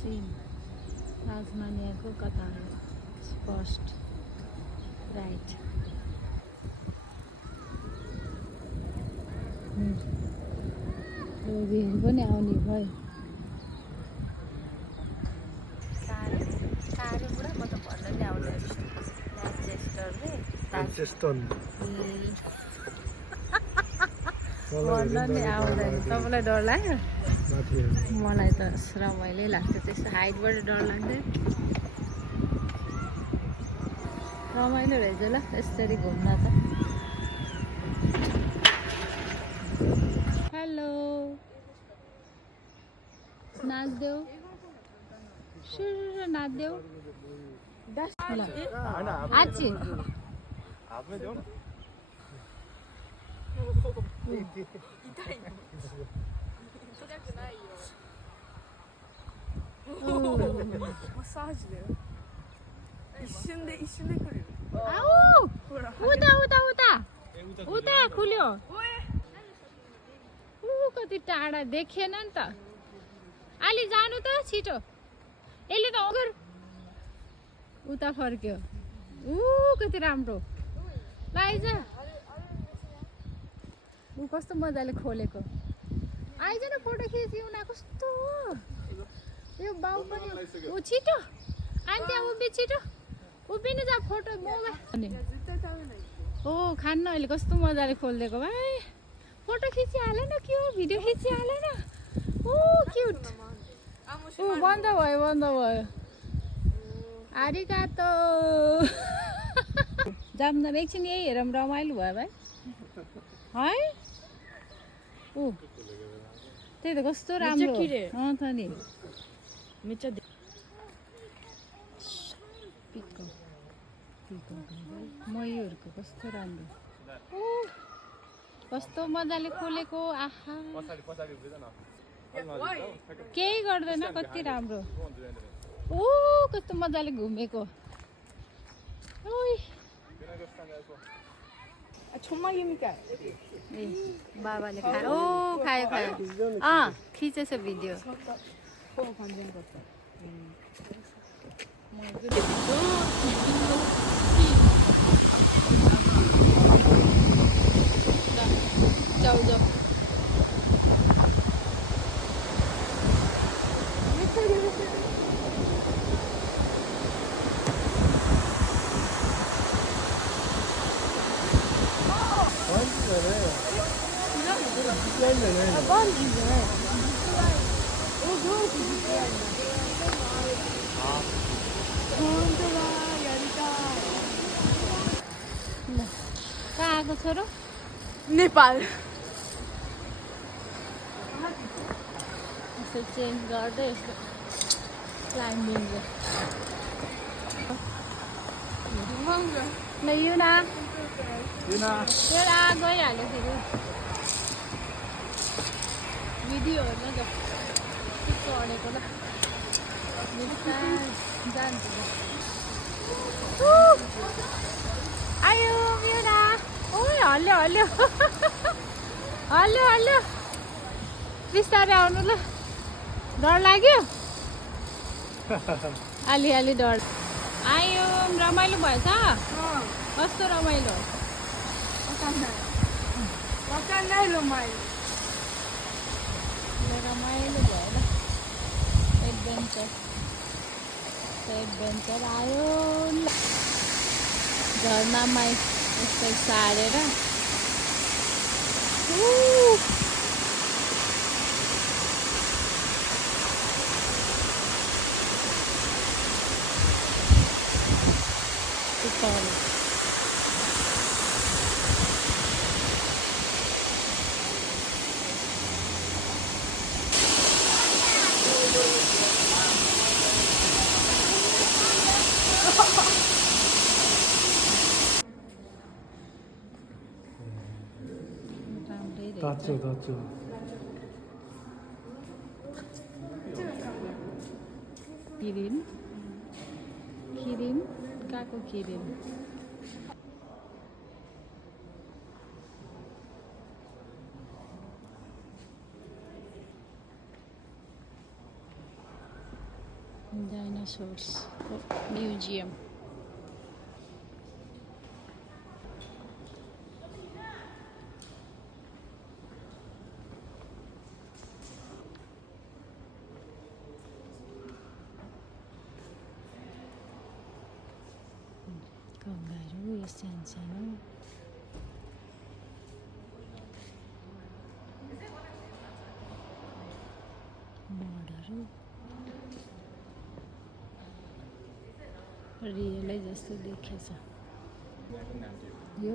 Seen ताजमानियाको Qatar स्पष्ट right भिड पनि आउने भयो कार्यबाट म त भन्न नि आउँदैन भन्न नि आउँदैन तपाईँलाई डर लाग्यो मलाई त रमाइलो लाग्छ त्यस्तो हाइटबाट डर लाग्दैन रमाइलो रहेछ ल यसरी घुम्न त हेलो नाच्देऊ सुरु नाच्देऊ आछि उता खुल्यो कति टाढा देखेन नि त अलि जानु त छिटो यसले त अगर उता फर्क्यो कति राम्रो आइज ऊ कस्तो मजाले खोलेको आइज न फोटो खिच्यौ न कस्तो यो बाउ पनि ऊ छिटो आन्टी उभि छिटो उभिनु जा फोटो मोबाइल ओ खान्न अहिले कस्तो मजाले खोलिदिएको भाइ फोटो खिचिहाले न के हो भिडियो खिचिहाले न ओ क्युट ओ बन्द भयो आरिगातो जाम्दा एकछिन यही हेरौँ रमाइलो भयो भाइ है ओ त्यही त कस्तो राम्रो त नि मयूरको कस्तो राम्रो कस्तो मजाले खोलेको आहा केही गर्दैन कति राम्रो ओ कस्तो मजाले घुमेको बाबाले खायो खायो खिचेछ भिडियो जाऊ कहाँ आएको छोरो नेपाल यसो चेन्ज गर्दै यस्तो क्लाइम्बिङ युना गइहाल्यो फेरि भिडियो हेर्न त चढेको ल जान्छ आयो युना ओइ हल्यो बिस्तारै आउनु ल डर लाग्यो अलि डर आयो रमाइलो भएछ कस्तो रमाइलो रमाइलो भयो ल एडभेन्चर आयो झर्नामा यस्तै सारेर 다쳐 기린 까고 기린 डाइनासोर्स म्युजियम। कङ्गारू यो सानो सानो बर्डहरू रियलै जस्तो देखेछ यो